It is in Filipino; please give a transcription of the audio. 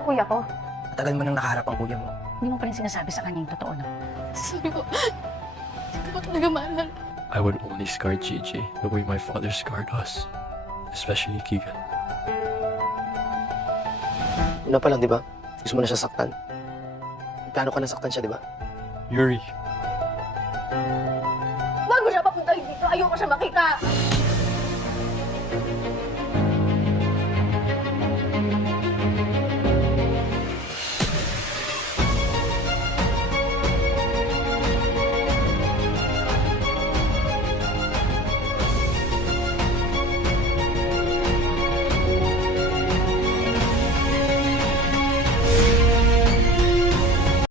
ang kuya ko. Matagal mo nang nakaharap ang kuya mo. Hindi mo pa rin sinasabi sa kanya yung totoo, no? Sabi ko, hindi ko talaga maalala. I would only scar Gigi the way my father scarred us. Especially Keegan. Una pa lang, di ba? Gusto mo na siya saktan. Plano ka nasaktan siya, di ba? Yuri. Huwag mo siya papuntahin dito! Ayoko siya makita!